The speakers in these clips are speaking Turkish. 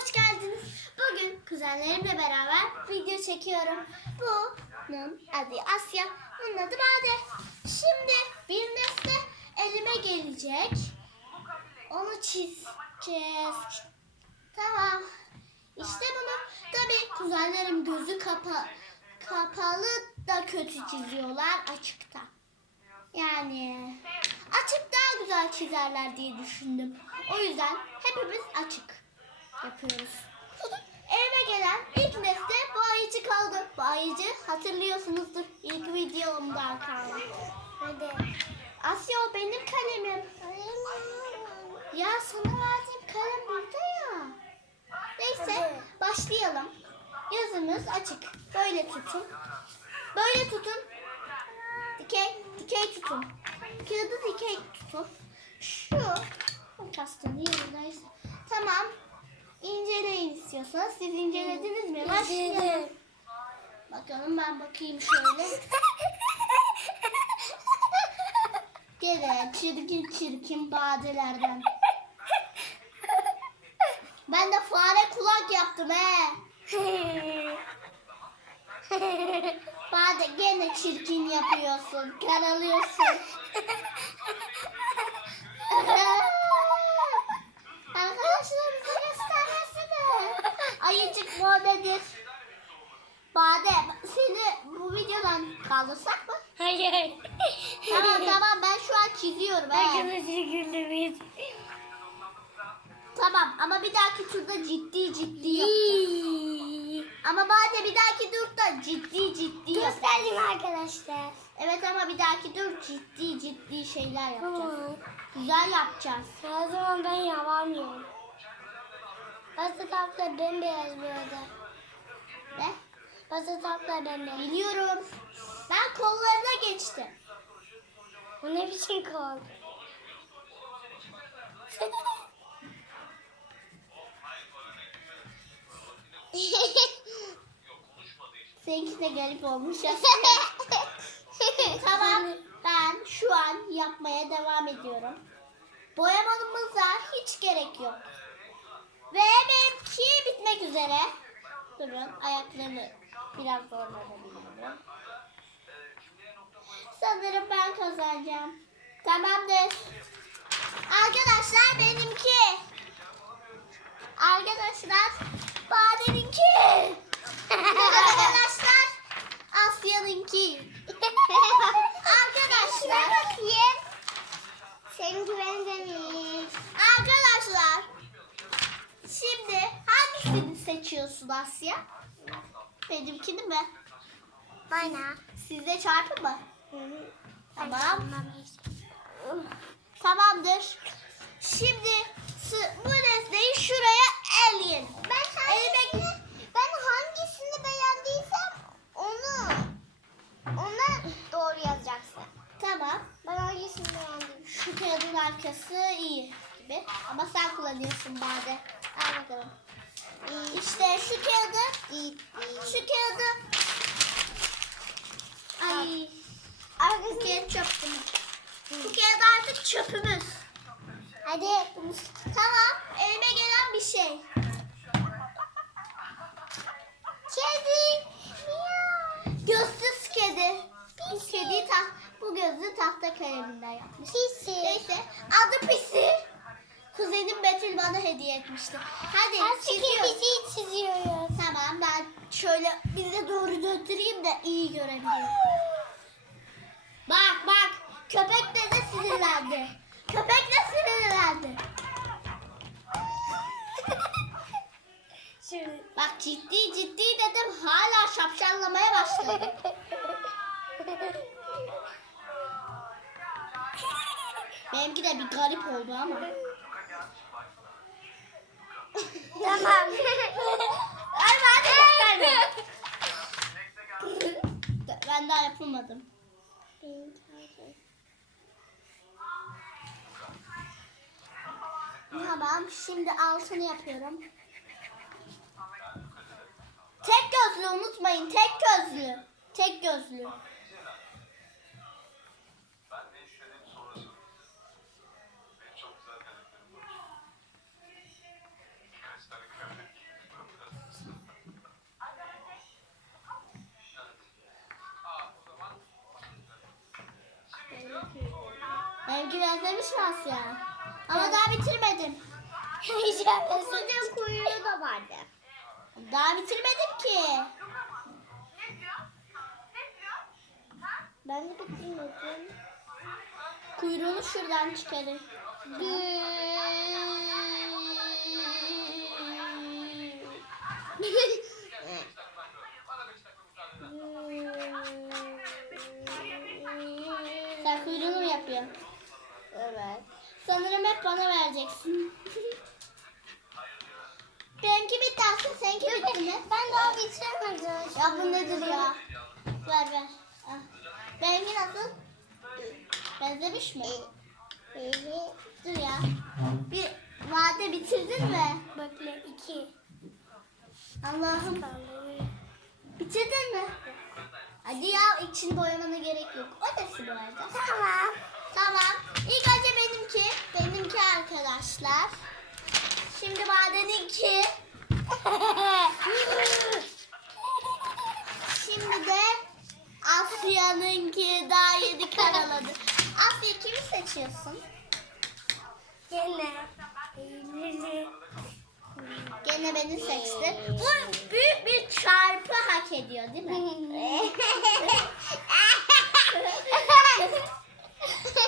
hoş geldiniz. Bugün kuzenlerimle beraber video çekiyorum. Bunun adı Asya, bunun adı Bade. Şimdi bir nesne elime gelecek. Onu çizeceğiz. Tamam. İşte bunu tabii kuzenlerim gözü kapa kapalı da kötü çiziyorlar açıkta. Yani açık daha güzel çizerler diye düşündüm. O yüzden hepimiz açık yapıyoruz. Evime gelen ilk nesne bu ayıcık oldu. Bu ayıcı hatırlıyorsunuzdur ilk videomdan kaldı. Hadi. Asya o benim kalemim. Ya sana verdiğim kalem burada ya. Neyse başlayalım. Yazımız açık. Böyle tutun. Böyle tutun. Dikey, dikey tutun. Kağıdı dikey tutun. Şu kastım yerindeyse. Tamam. İnceleyin istiyorsanız. Siz incelediniz mi? Başlayalım. Bakalım ben bakayım şöyle. Gene çirkin çirkin badelerden. Ben de fare kulak yaptım he. Bade gene çirkin yapıyorsun. Karalıyorsun. Arkadaşlar. Ayıcık bu nedir? Bade seni bu videodan kaldırsak mı? Hayır. Tamam tamam ben şu an çiziyorum. He. Arkadaşlar güldürmeyiz. Tamam ama bir dahaki turda ciddi ciddi yapacağız. Ama Bade bir dahaki turda ciddi ciddi yapacağız. Gösterdim arkadaşlar. Evet ama bir dahaki tur ciddi ciddi şeyler yapacağız. Güzel yapacağız. Her zaman ben yapamıyorum. Bazı tatlar bembeyaz böyle. Ne? Bazı tatlar bembeyaz. Biliyorum. Ben kollarına geçtim. Bu ne biçim kol? Seninki de garip olmuş tamam ben şu an yapmaya devam ediyorum. Boyamamıza hiç gerek yok. Ve benimki bitmek üzere. Durun ayaklarını biraz zorlanabilirim. Sanırım ben kazanacağım. Tamamdır. Arkadaşlar benimki. Arkadaşlar Bade'ninki. Arkadaşlar Asya'nınki. Arkadaşlar bakayım. Seninki benzemiş. Arkadaşlar şimdi hangisini seçiyorsun Asya? Benimkini mi? Bana. Sizde çarpı mı? Tamam. Tamam. Tamamdır. Şimdi bu nesneyi şuraya eleyin. Ben hangisini, ben hangisini beğendiysem onu ona doğru yazacaksın. Tamam. Ben hangisini beğendim? Şu kağıdın arkası iyi gibi. Ama sen kullanıyorsun Bade. Al bakalım. İşte şu kağıdı, şu kağıdı. Ay, bu kağıt çöptüm. Bu kağıt artık çöpümüz. Hadi. Tamam, elime gelen bir şey. Kedi. Gözsüz kedi. Bu kedi ta bu gözlü tahta kaleminden yapmış. Pisi. Neyse, adı Pisi. Kuzenim Betül bana hediye etmişti. Hadi çiziyoruz. çiziyoruz. Tamam ben şöyle bize doğru döndüreyim de iyi görebileyim. Bak bak köpek de de sinirlendi. Köpek de sinirlendi. Şimdi. Bak ciddi ciddi dedim hala şapşallamaya başladı. Benimki de bir garip oldu ama. Şimdi altını yapıyorum. Tek gözlü unutmayın. Tek gözlü. Tek gözlü. Benimki benzemiş mi Asya? Ama daha bitirmedim. Kocam kuyruğu da vardı. Daha bitirmedim ki. Ben de bitirmedim. Kuyruğunu şuradan çıkarın. Sen kuyruğunu mu yapıyorsun? Evet. Sanırım hep bana vereceksin. Aslında. Seninki bitti mi? Ben daha bitirmedim. Ya bu nedir ya? Ver ver. Ah. Benimki nasıl? Benzemiş mi? Dur ya. Bir vade bitirdin mi? Bekle iki. Allah'ım. Bitirdin mi? Hadi ya için boyamana gerek yok. O nesi bu arada? Tamam. Tamam. İlk önce benimki. Benimki arkadaşlar. Şimdi Bade'ninki. Şimdi de Asya'nınki daha yedi karaladı. Asya kimi seçiyorsun? Gene. Gene beni seçti. Bu büyük bir çarpı hak ediyor değil mi?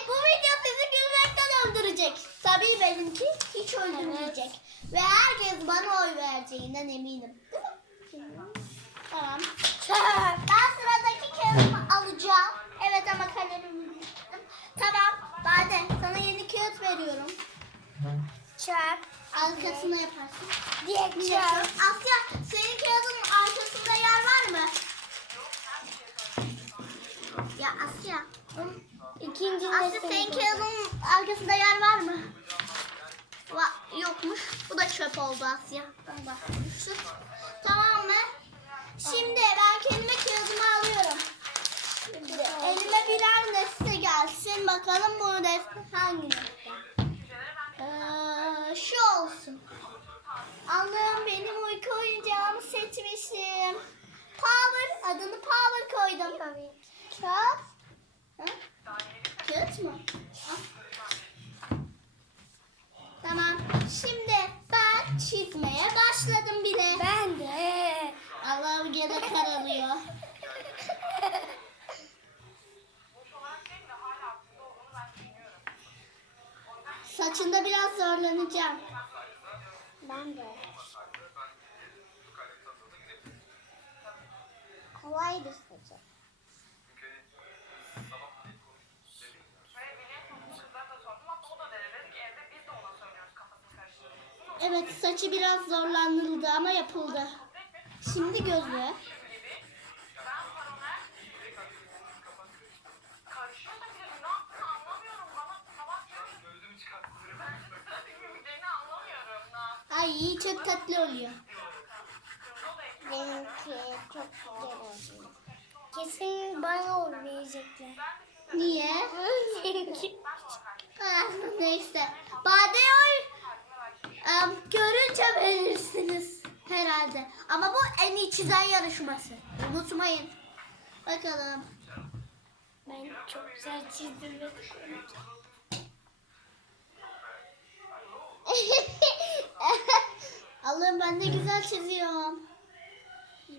Bu video sizi gülmekten öldürecek. Tabii benimki hiç öldürmeyecek. Ve herkes bana oy vereceğinden eminim. Değil mi? Tamam. Ben sıradaki kağıdımı alacağım. Evet ama kalemimi unuttum. Tamam. Bade sana yeni kağıt veriyorum. Çarp. Arkasına yaparsın. Bir çarp. Asya senin kağıdın arkasında yer var mı? Ya Asya. İkinci Asya senin kağıdın arkasında yer var mı? Va yokmuş. Bu da çöp oldu Asya. Ben bakmıştım. Tamam mı? Şimdi ben kendime kağıdımı alıyorum. Şimdi elime birer nesne gelsin. Bakalım bu nesne hangi nesne? Ee, şu olsun. Allah'ım benim uyku oyuncağımı seçmişim. Power adını Power koydum. Kağıt. Ha? Kağıt mı? Al. Tamam. Şimdi ben çizmeye başladım bile. Ben de. Allah'ım gene karalıyor. Saçında biraz zorlanacağım. Ben de. Kolaydır saçı. Evet saçı biraz zorlanıldı ama yapıldı. Şimdi gözü. Ay çok tatlı oluyor. Benimki çok güzel oldu. Kesin bana verecekler. Niye? Ah, neyse. Bade em, görünce verirsiniz herhalde. Ama bu en iyi çizen yarışması. Unutmayın. Bakalım. ben çok güzel çizdim ve Allah'ım ben de güzel çiziyorum.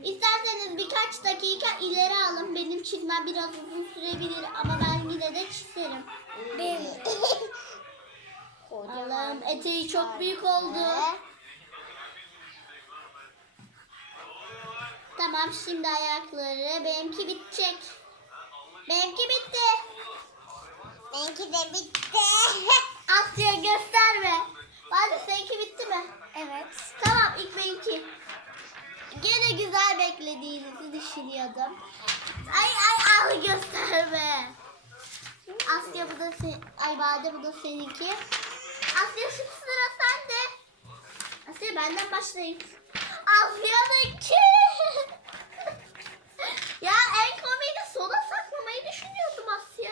İsterseniz birkaç dakika ileri alın. Benim çizmem biraz uzun sürebilir ama ben yine de çizerim. benim. Allah'ım eteği çok büyük oldu. Tamam şimdi ayakları. Benimki bitecek. Benimki bitti. Benimki de bitti. Asya gösterme. Hadi seninki bitti mi? evet. Tamam ilk benimki. Gene güzel beklediğinizi düşünüyordum. Ay ay al gösterme. Asya bu da se ay Bade bu da seninki. Asya şu sıra sende. Asya benden başlayayım. Asya'nınki. ya en komiğini sona saklamayı düşünüyordum Asya.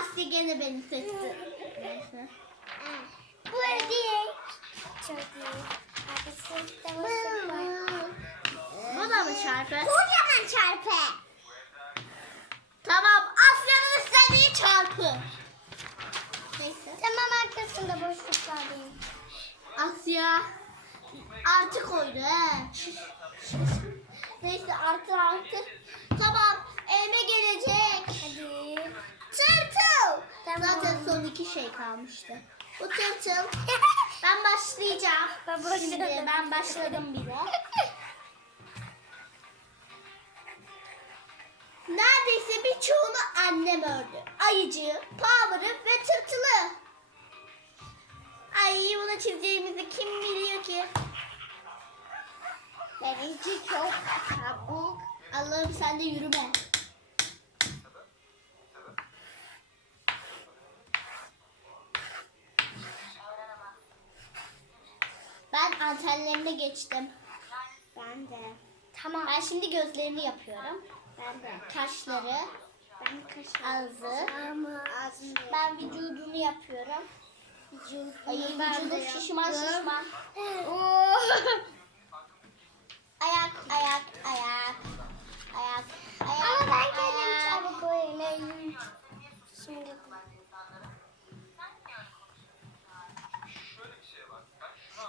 Asya gene beni seçti. Neyse. Bu hediye. Çok iyi. Arkası da var. Bu da mı çarpı? Kocaman çarpı. Tamam Asya'nın istediği çarpı. Neyse. Tamam arkasında boşluklardayım. Asya artı koydu he. Neyse artı artı. Tamam elime gelecek. Hadi. Tırtıl. Tamam. Zaten son iki şey kalmıştı. Bu tırtıl. Ben başlayacağım. Ben Şimdi başladım. ben başladım bile. Neredeyse birçoğunu annem ördü. Ayıcı, Power'ı ve tırtılı. Ay bunu çizeceğimizi kim biliyor ki? Benimki çok çabuk. Allah'ım sen de yürüme. Ben antenlerine geçtim. Ben de. Tamam. Ben şimdi gözlerini yapıyorum. Kaşları, Ben ağzı. Ben vücudunu yapıyorum. Ay vücudu şişman şişman. ayak, ayak, ayak. Ayak, ayak, Ama ben kendim çabuk oynayayım. Şimdi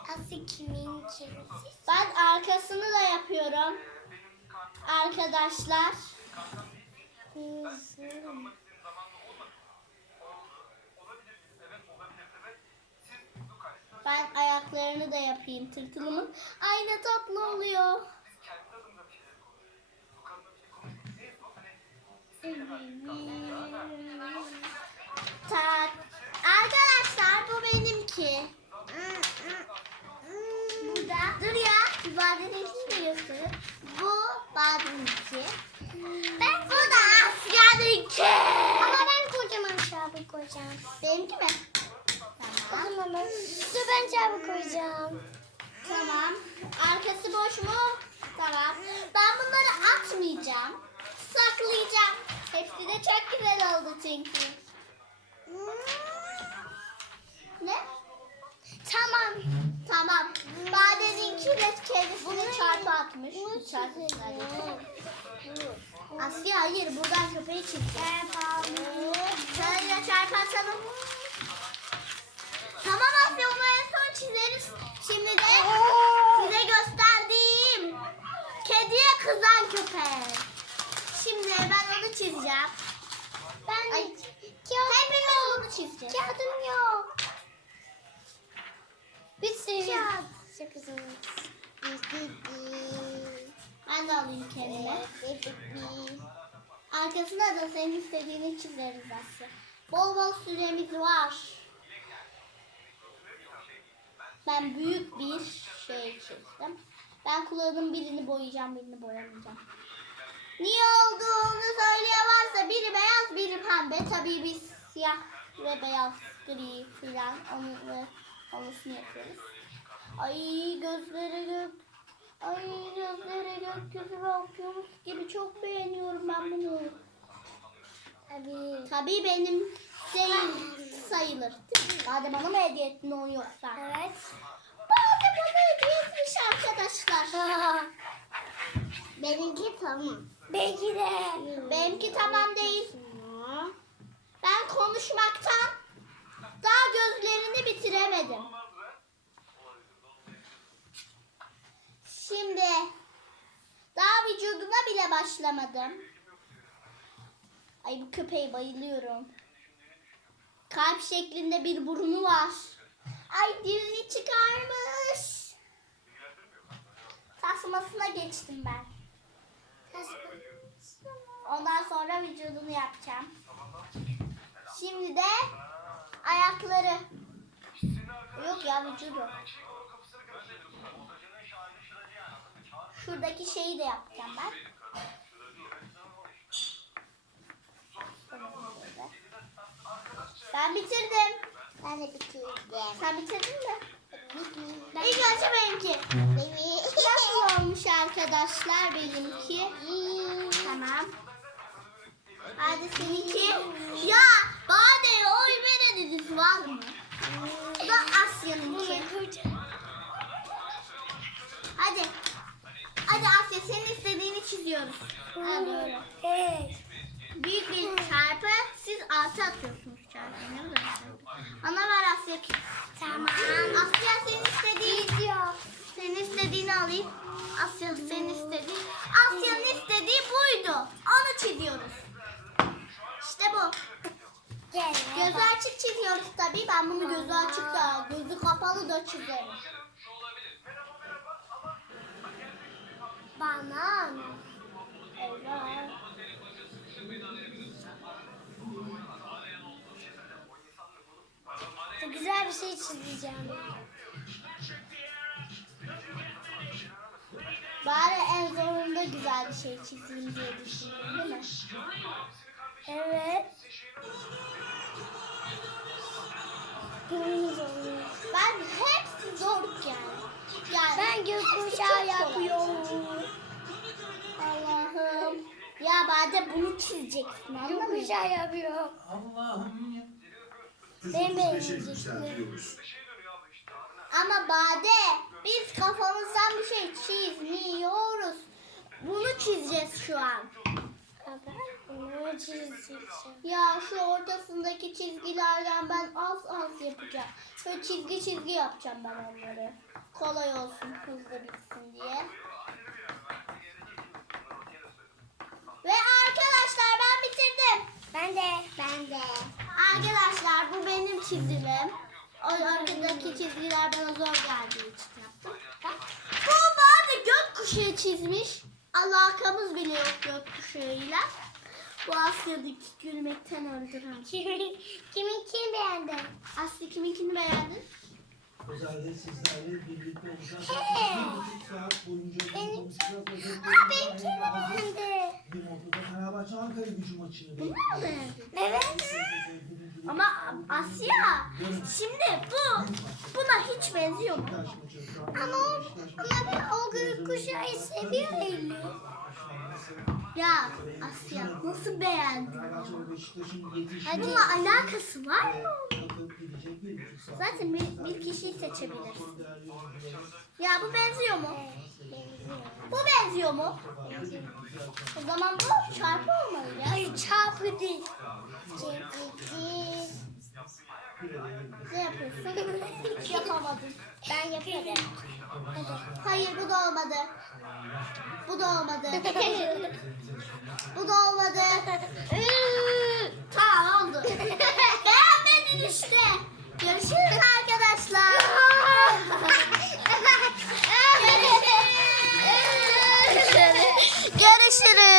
Aslı kimin kirisi? Ben arkasını da yapıyorum. Arkadaşlar. Ben ayaklarını da yapayım tırtılımın. Ay ne tatlı oluyor. Arkadaşlar bu benimki. Burada. Dur ya. Bir Bade'ninkini de gösterin. Bu Bade'ninki. Ben bu da Asya'nınki. Ama ben kocaman çabuk koyacağım. Benimki mi? O Tamam. ben, dur ben çabuk koyacağım. Tamam. Arkası boş mu? Tamam. Ben bunları atmayacağım. Saklayacağım. Hepsi de çok güzel oldu çünkü. Ne? Tamam. Tamam. Badeninki de kendisine çarpı çarpı sadece. Asya hayır buradan köpeği de çarpı atalım. Tamam Asya onu en son çizeriz. Şimdi de size gösterdiğim kediye kızan köpek. Şimdi ben onu çizeceğim. Ben Ay, hepimiz onu çizeceğiz. kağıdım yok. Bir seviye. Sakızım. Ben de alayım kendime. Arkasına da senin istediğini çizeriz Asya. Bol bol süremiz var. Ben büyük bir şey çizdim. Ben kulağının birini boyayacağım, birini boyamayacağım. Niye olduğunu söyleyen varsa biri beyaz, biri pembe. Tabii biz siyah ve beyaz, gri filan onu onusunu yapıyoruz. Ay gözleri gök. Ay gözleri gökyüzü ve okyanus gibi çok beğeniyorum ben bunu. Tabii. Tabii benim değil sayılır. değil mi? Madem bana mı hediye ettin o yoksa? Evet. Madem bana hediye etmiş arkadaşlar. Benimki tamam. Belki de. Benimki tamam değil. Ben konuşmaktan daha gözlerini bitiremedim. Şimdi daha vücuduna bile başlamadım. Ay bu köpeğe bayılıyorum. Kalp şeklinde bir burnu var. Ay dilini çıkarmış. Tasmasına geçtim ben. Ondan sonra vücudunu yapacağım. Şimdi de ayakları. Yok ya vücudu. Şuradaki şeyi de yapacağım ben. Ben bitirdim. Ben de bitirdim. Sen bitirdin mi? İlk önce benimki. Nasıl olmuş arkadaşlar benimki? Tamam. Hadi seninki. Ya Bade'ye oy vereniniz var mı? Bu da Asya'nınki. Hadi. Hadi Asya senin istediğini çiziyoruz. Ha, böyle. Hey. Büyük bir çarpı siz artı atıyorsunuz Şarkını da Ana ver Asya. Tamam. Asya senin istediğin Video. senin istediğini alayım. Asya senin istediğin. Asya'nın istediği buydu. Onu çiziyoruz. İşte bu. Gözü açık çiziyoruz tabii. Ben bunu gözü açık da gözü kapalı da çizerim. Bana. Evet. Çok güzel bir şey çizeceğim. Bari en zorunda güzel bir şey çizeyim diye düşündüm değil mi? Evet. Ben hepsi zor yani. yani Ben gökkuşağı yapıyorum. Bade bunu çizeceksin anladın mı? Gökkuşağı yapıyorum. Allah'ım ya. Ben de 135'e yiyecektim. yükseltiyoruz. Ama Bade biz kafamızdan bir şey çizmiyoruz. Bunu çizeceğiz şu an. Ya şu ortasındaki çizgilerden ben az az yapacağım. Şöyle çizgi çizgi yapacağım ben onları. Kolay olsun, hızlı bitsin diye. Ve arkadaşlar ben bitirdim. Ben de. Ben de. Arkadaşlar bu benim çizimim. O arkadaki çizgiler bana zor geldiği için yaptım. Bu bana gökkuşağı çizmiş. Alakamız bile yok gökkuşağıyla. Bu Asya'daki gülmekten öldüren. Kimin kimin kim beğendi? Aslı kiminkini beğendin? Özellikle sizlerle birlikte olacağız. Bir buçuk saat boyunca konuşacağız. Aa benimki beğendi. Limonlu'da Fenerbahçe Ankara gücü maçını bekliyoruz. Evet. Ama Asya şimdi bu buna hiç benziyor mu? Ama ama ben o gökkuşağı seviyor Eylül. Ya Asya nasıl beğendin? Bununla alakası var mı? Zaten bir, bir kişiyi oyuncularımız Ya bu benziyor mu? Bu benziyor mu? O zaman bu çarpı olmalı ya. Hayır çarpı değil. Çekici. Ne yapıyorsun? Hiç yapamadın. Ben yaparım. Hayır bu da olmadı. Bu da olmadı. bu da olmadı. Iıı, tamam oldu. Beğenmedin işte. Görüşürüz arkadaşlar. Görüşürüz. Görüşürüz.